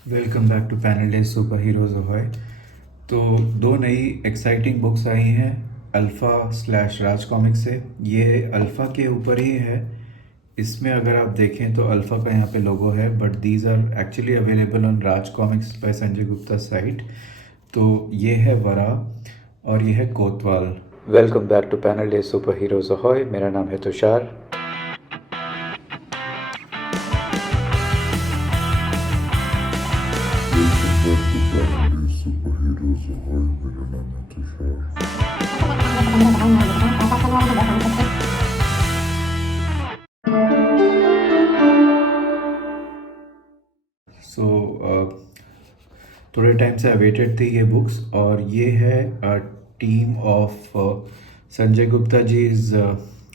Welcome back to panel day super heroes ahoy. तो दो नई एक्साइटिंग बुक्स आई हैं अल्फ़ा स्लैश राज कॉमिक से। ये अल्फ़ा के ऊपर ही है। इसमें अगर आप देखें तो अल्फ़ा का यहाँ पे लोगो है, but these are actually available on Raj comics by Sanjay Gupta site. तो ये है वरा और ये है कोतवाल। Welcome back to panel day super heroes ahoy. मेरा नाम है तुषार। सो थोड़े टाइम से अवेटेड थी ये बुक्स, और ये है team of Sanjay Gupta ji is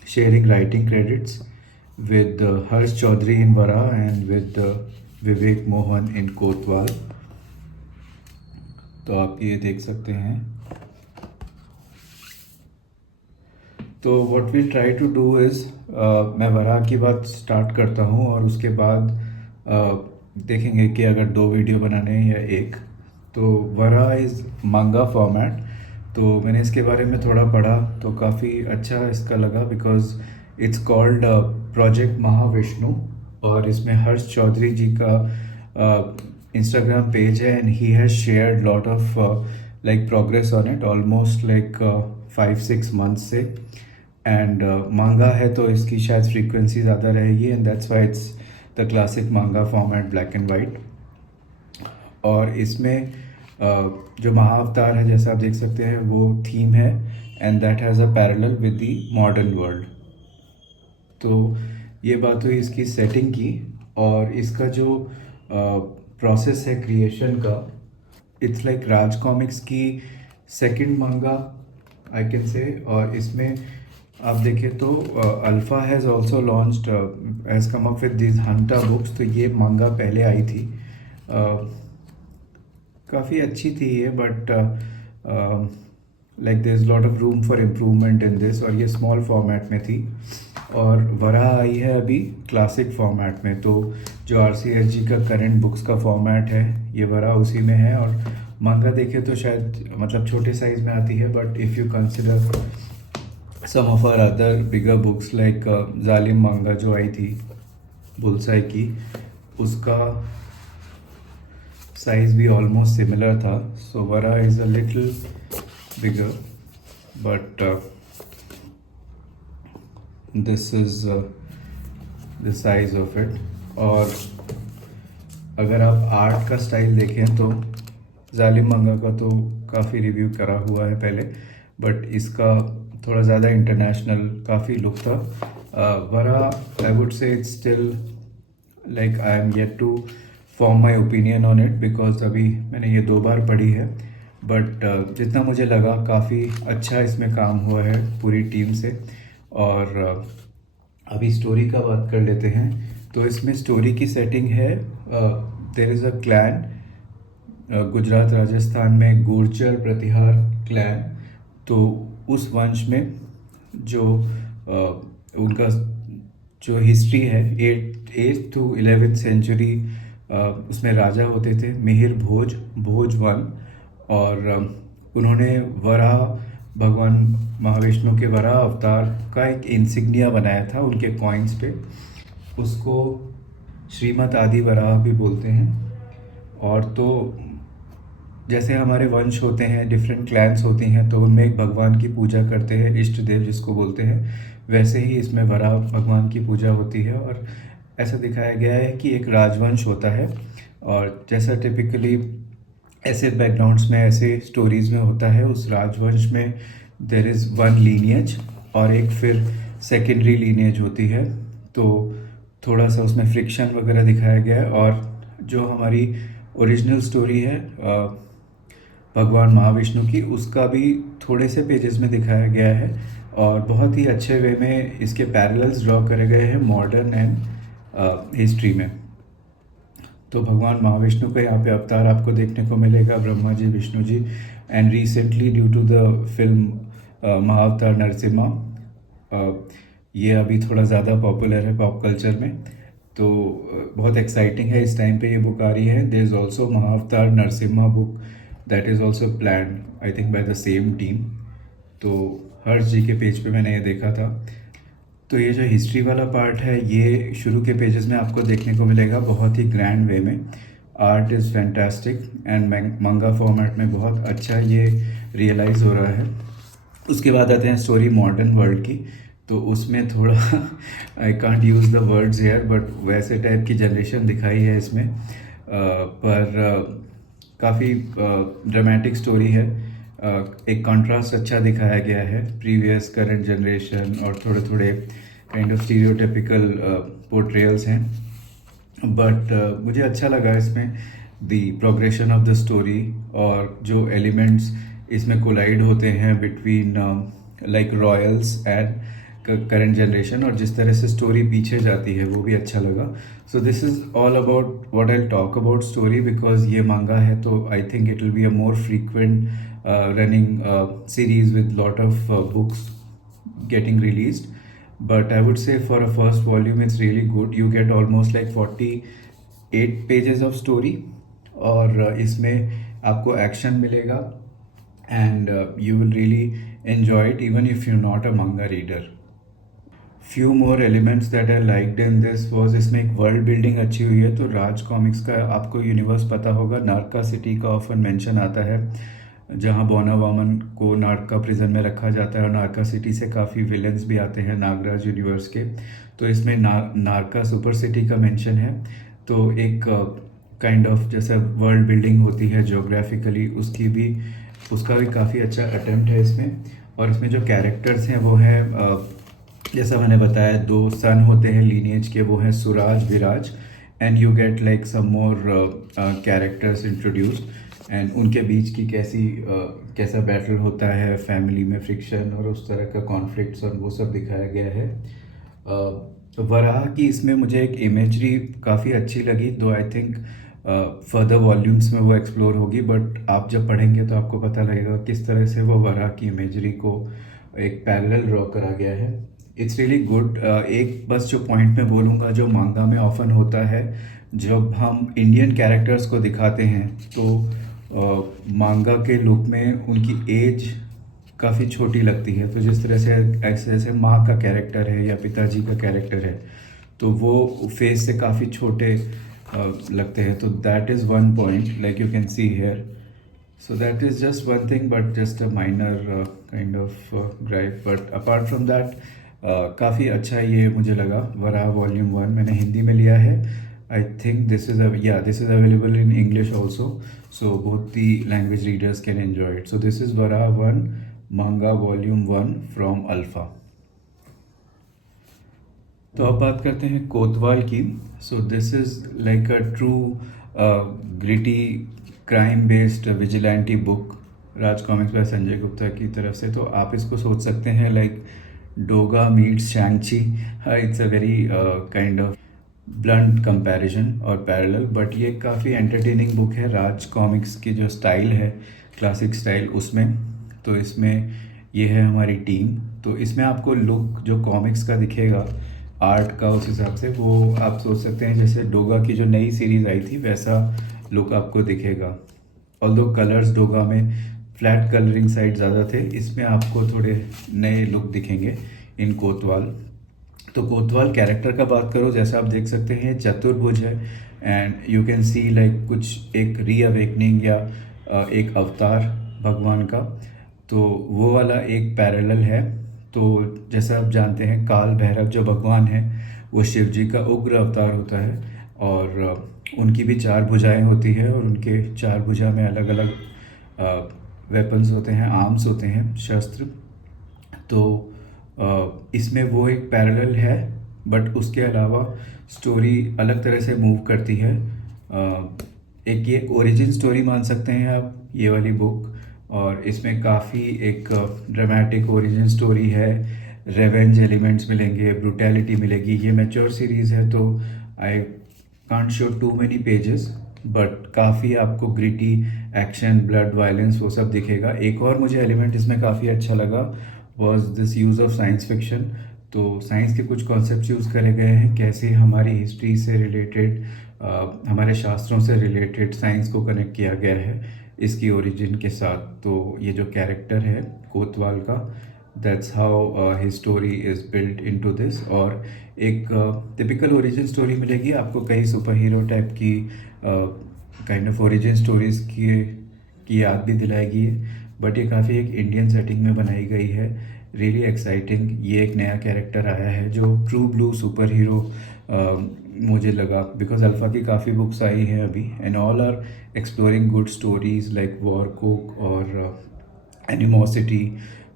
sharing writing credits with Harsh Chaudhary in Vara and with Vivek Mohan in कोतवाल। तो आप ये देख सकते हैं। तो what we try to do is, मैं वरा की बात स्टार्ट करता हूँ और उसके बाद देखेंगे कि अगर दो वीडियो बनाने हैं या एक। तो वरा इज़ मांगा फॉर्मेट। तो मैंने इसके बारे में थोड़ा पढ़ा तो काफ़ी अच्छा इसका लगा, because it's called project Mahavishnu. और इसमें हर्ष चौधरी जी का इंस्टाग्राम पेज है and he has shared lot of like progress on it almost like 5-6 months से। एंड मांगा है तो इसकी शायद फ्रीक्वेंसी ज़्यादा रहेगी, and that's why it's the classic मांगा फॉर्मेट ब्लैक एंड वाइट। और इसमें जो महाअवतार है जैसा आप देख सकते हैं वो थीम है, and that has a parallel with the modern world. तो ये बात हुई इसकी सेटिंग की। और इसका जो प्रोसेस है क्रिएशन का, इट्स लाइक राज कॉमिक्स की सेकंड मांगा आई कैन से। और इसमें आप देखें तो alpha has also launched has come up with this hanta books. तो ये मांगा पहले आई थी, काफ़ी अच्छी थी ये, but like there is lot of room for improvement in this. और ये स्मॉल फॉर्मेट में थी। और वरा आई है अभी क्लासिक फॉर्मेट में। तो जो RCSG का करंट बुक्स का फॉर्मेट है ये वरा उसी में है। और मांगा देखे तो शायद मतलब छोटे साइज़ में आती है, but if you consider some of our other bigger books like Zalim manga जो आई थी बुलसाई की, उसका साइज़ भी ऑलमोस्ट सिमिलर था। सो वरा is a little bigger, but this is the size of it. और अगर आप आर्ट का स्टाइल देखें तो जालिम मंगा का तो काफ़ी रिव्यू करा हुआ है पहले, बट इसका थोड़ा ज़्यादा इंटरनेशनल काफ़ी लुक था। वरा I would say it's still like I am yet to form my opinion on it, because अभी मैंने ये 2 बार पढ़ी है। बट जितना मुझे लगा काफ़ी अच्छा इसमें काम हुआ है पूरी टीम से। और अभी स्टोरी का बात कर लेते हैं। तो इसमें स्टोरी की सेटिंग है, there is a clan Gujarat Rajasthan में गुर्जर प्रतिहार क्लैन। तो उस वंश में जो उनका जो हिस्ट्री है 8th to 11th सेंचुरी, उसमें राजा होते थे मिहिर भोज, भोज वन। और उन्होंने वराह भगवान महाविष्णु के वराह अवतार का एक इंसिग्निया बनाया था उनके कॉइन्स पे। उसको श्रीमत आदि वराह भी बोलते हैं। और तो जैसे हमारे वंश होते हैं, डिफरेंट क्लैन्स होती हैं, तो उनमें एक भगवान की पूजा करते हैं, इष्ट देव जिसको बोलते हैं। वैसे ही इसमें वराह भगवान की पूजा होती है। और ऐसा दिखाया गया है कि एक राजवंश होता है, और जैसा टिपिकली ऐसे बैकग्राउंड्स में ऐसे स्टोरीज़ में होता है, उस राजवंश में देयर इज़ वन लीनियज और एक फिर सेकेंडरी लीनियज होती है। तो थोड़ा सा उसमें फ्रिक्शन वगैरह दिखाया गया है। और जो हमारी ओरिजिनल स्टोरी है भगवान महाविष्णु की, उसका भी थोड़े से पेजेस में दिखाया गया है। और बहुत ही अच्छे वे में इसके पैरेलल्स ड्रॉ करे गए हैं मॉडर्न एंड हिस्ट्री में। तो भगवान महाविष्णु का यहाँ पे अवतार आपको देखने को मिलेगा, Brahma ji, Vishnu ji. And recently due to the film Mahavatar Narsimha, ये अभी थोड़ा ज़्यादा पॉपुलर है पॉप कल्चर में। तो बहुत एक्साइटिंग है इस टाइम पे ये बुक आ रही है. There is also Mahavatar Narasimha book that is also plan I think by the same team. तो हर्ष जी के पेज पे मैंने ये देखा था. तो ये जो हिस्ट्री वाला पार्ट है ये शुरू के पेजेस में आपको देखने को मिलेगा बहुत ही ग्रैंड वे में. आर्ट इज़ फैंटास्टिक एंड मंगा फॉर्मेट में बहुत अच्छा ये रियलाइज़ हो रहा है. उसके बाद आते हैं स्टोरी मॉडर्न वर्ल्ड की. तो उसमें थोड़ा I can't use the words here but वैसे टाइप की जनरेशन दिखाई है इसमें. पर काफ़ी ड्रामेटिक स्टोरी है. एक कंट्रास्ट अच्छा दिखाया गया है प्रीवियस करंट जनरेशन और थोड़े थोड़े काइंड ऑफ स्टीरियोटिपिकल पोर्ट्रेयल्स हैं. बट मुझे अच्छा लगा इसमें the progression of the story और जो एलिमेंट्स इसमें कोलाइड होते हैं between like Royals and current generation और जिस तरह से स्टोरी पीछे जाती है वो भी अच्छा लगा. सो this is all about what I talk about story because ये मांगा है तो I think it will be a more frequent running series with lot of books getting released. But I would say for a first volume it's really good. You get almost like 48 pages of story और इसमें आपको action मिलेगा and you will really enjoy it even if you're not a manga reader. Few more elements that I liked in this was इसमें एक world building अच्छी हुई है. तो राज कॉमिक्स का आपको यूनिवर्स पता होगा. नारका सिटी का ऑफन मेंशन आता है जहाँ बोना वामन को नारका प्रिजन में रखा जाता है और नारका सिटी से काफ़ी विलेंस भी आते हैं नागराज यूनिवर्स के. तो इसमें नारका सुपर सिटी का मेंशन है. तो एक काइंड ऑफ जैसा वर्ल्ड बिल्डिंग होती है जोग्राफिकली उसका भी काफ़ी अच्छा अटेम्प्ट है इसमें. और इसमें जो कैरेक्टर्स हैं वो है जैसा मैंने बताया 2 सन होते हैं लीनिएज के. वो हैं Suraj Viraj and you get like some more characters introduced and उनके बीच की कैसा बैटल होता है फैमिली में फ्रिक्शन और उस तरह का कॉन्फ्लिक्ट्स और वो सब दिखाया गया है. वराह की इसमें मुझे एक इमेजरी काफ़ी अच्छी लगी दो आई थिंक फर्दर वॉल्यूम्स में वो एक्सप्लोर होगी. बट आप जब पढ़ेंगे तो आपको पता लगेगा किस तरह से वो वराह की इमेजरी को एक पैरेलल ड्रॉ करा गया है. It's really good. एक बस जो पॉइंट में बोलूँगा जो मांगा में ऑफन होता है जब हम इंडियन कैरेक्टर्स को दिखाते हैं तो मांगा के लुक में उनकी एज काफ़ी छोटी लगती है. तो जिस तरह से ऐसे जैसे माँ का कैरेक्टर है या पिताजी का कैरेक्टर है तो वो फेस से काफ़ी छोटे लगते हैं. तो that is one point like you can see here. So that is just one thing but just a minor kind of gripe. But apart from that काफ़ी अच्छा ये मुझे लगा. वराह वॉल्यूम 1 मैंने हिंदी में लिया है. I think this is available in English also, so both the language readers can enjoy it. So this is Varaha 1 manga volume 1 from Alpha. तो अब बात करते हैं कोतवाल की. So this is like a true gritty crime based vigilante book Raj comics by Sanjay Gupta की तरफ से. तो आप इसको सोच सकते हैं like Doga meets शैंग-ची. It's a very kind of blunt comparison और पैरेलल बट ये काफ़ी एंटरटेनिंग बुक है. राज कॉमिक्स की जो स्टाइल है क्लासिक स्टाइल उसमें. तो इसमें ये है हमारी टीम. तो इसमें आपको लुक जो कॉमिक्स का दिखेगा आर्ट का उस हिसाब से वो आप सोच सकते हैं जैसे डोगा की जो नई सीरीज़ आई थी वैसा लुक आपको दिखेगा. ऑल्दो कलर्स डोगा में फ्लैट कलरिंग साइड ज़्यादा थे, इसमें आपको थोड़े नए लुक दिखेंगे इन कोतवाल. तो कोतवाल कैरेक्टर का बात करो जैसा आप देख सकते हैं चतुर्भुज है and you can C like कुछ एक रीअवेकनिंग या एक अवतार भगवान का. तो वो वाला एक पैरेलल है. तो जैसा आप जानते हैं काल भैरव जो भगवान है वो शिव जी का उग्र अवतार होता है और उनकी भी 4 भुजाएं होती है और उनके 4 भुजा में अलग अलग वेपन्स होते हैं, आर्म्स होते हैं, शस्त्र. तो इसमें वो एक पैरेलल है बट उसके अलावा स्टोरी अलग तरह से मूव करती है. एक ये ओरिजिन स्टोरी मान सकते हैं आप ये वाली बुक. और इसमें काफ़ी एक ड्रामेटिक ओरिजिन स्टोरी है. रेवेंज एलिमेंट्स मिलेंगे, ब्रूटैलिटी मिलेगी. ये मैच्योर सीरीज़ है तो I can't show too many pages but काफ़ी आपको ग्रिटी एक्शन ब्लड वायलेंस वो सब दिखेगा. एक और मुझे एलिमेंट इसमें काफ़ी अच्छा लगा was this use of science fiction. तो साइंस के कुछ कॉन्सेप्ट यूज़ करे गए हैं, कैसे हमारी हिस्ट्री से रिलेटेड, हमारे शास्त्रों से रिलेटेड साइंस को कनेक्ट किया गया है इसकी ओरिजिन के साथ। तो ये जो कैरेक्टर है कोतवाल का, that's how his story is built into this. और एक टिपिकल ओरिजिन स्टोरी मिलेगी आपको, कई सुपर हीरो टाइप की काइंड ऑफ ओरिजिन स्टोरीज़ की याद भी दिलाएगी, बट ये काफ़ी एक इंडियन सेटिंग में बनाई गई है। Really exciting. ये एक नया कैरेक्टर आया है जो ट्रू ब्लू सुपर हीरो मुझे लगा, बिकॉज अल्फ़ा की काफ़ी बुक्स आई हैं अभी, and all are exploring good stories like war कोक और एनिमोसिटी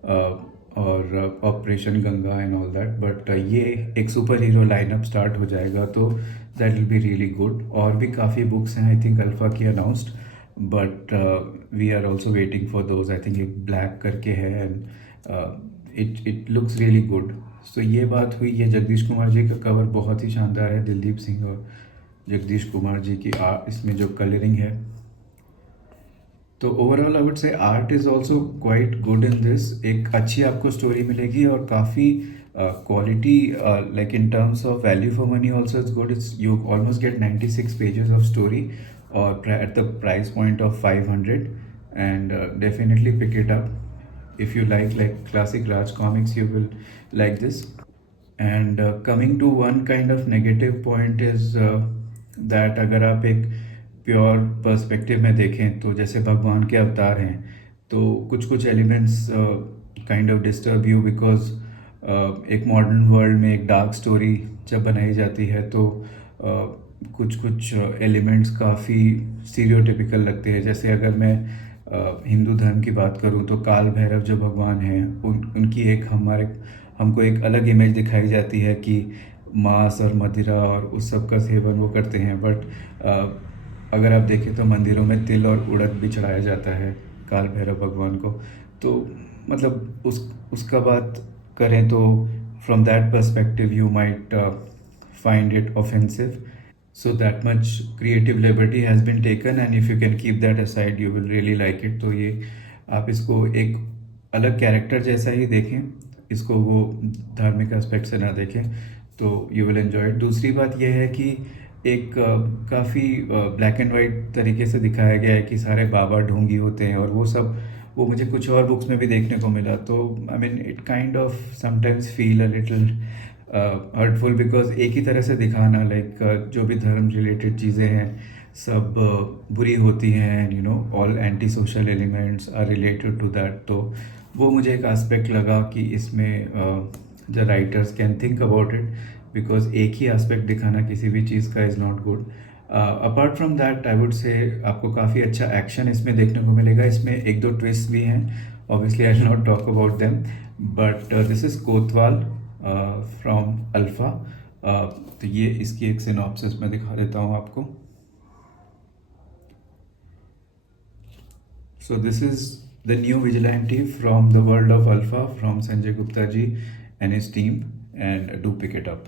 और operation Ganga and all that. But ये एक सुपर हीरो लाइनअप स्टार्ट हो जाएगा तो that will be really good. और भी काफ़ी बुक्स हैं आई थिंक अल्फ़ा की announced, but we are also waiting for those. I think एक ब्लैक करके है and it looks really good. So ये बात हुई। ये जगदीश कुमार जी का कवर बहुत ही शानदार है, दिलदीप सिंह और जगदीश कुमार जी की इसमें जो कलरिंग है। तो overall I would say art is also quite good in this. एक अच्छी आपको स्टोरी मिलेगी और काफ़ी quality, like in terms of value for money also it's good. It's you almost get 96 pages of story और at the price point of 500, and definitely pick it up if you like classic Raj comics. You will like this. And coming to one kind of negative point is that अगर आप एक pure perspective में देखें तो जैसे भगवान के अवतार हैं तो कुछ कुछ elements kind of disturb you, because एक मॉडर्न वर्ल्ड में एक डार्क स्टोरी जब बनाई जाती है तो कुछ कुछ एलिमेंट्स काफ़ी स्टीरियोटिपिकल लगते हैं। जैसे अगर मैं हिंदू धर्म की बात करूं तो काल भैरव जो भगवान हैं उनकी एक हमको एक अलग इमेज दिखाई जाती है कि मांस और मदिरा और उस सब का सेवन वो करते हैं। बट अगर आप देखें तो मंदिरों में तिल और उड़द भी चढ़ाया जाता है काल भैरव भगवान को। तो मतलब उसका बात करें तो from that perspective you might find it offensive. So that much creative liberty has been taken, and if you can keep that aside you will really like it. तो ये आप इसको एक अलग कैरेक्टर जैसा ही देखें, इसको वो धार्मिक एस्पेक्ट से ना देखें, तो यू विल एन्जॉय इट। दूसरी बात यह है कि एक काफ़ी ब्लैक एंड वाइट तरीके से दिखाया गया है कि सारे बाबा ढोंगी होते हैं और वो सब, वो मुझे कुछ और बुक्स में भी देखने को मिला। तो I mean it kind of sometimes feel a little hurtful, because एक ही तरह से दिखाना लाइक जो भी धर्म रिलेटेड चीज़ें हैं सब बुरी होती हैं, you know all anti social elements are related to that. तो वो मुझे एक एस्पेक्ट लगा कि इसमें the writers can think about it, because एक ही एस्पेक्ट दिखाना किसी भी चीज़ का is not good. Apart from that I would say आपको काफ़ी अच्छा एक्शन इसमें देखने को मिलेगा। इसमें एक दो ट्विस्ट भी हैं, obviously I will not talk about them, but this is Kotwal from alpha. तो ये इसकी एक सिनॉप्सिस मैं दिखा देता हूँ आपको। So this is the new vigilante from the world of Alpha from Sanjay Gupta ji and his team, and do pick it up.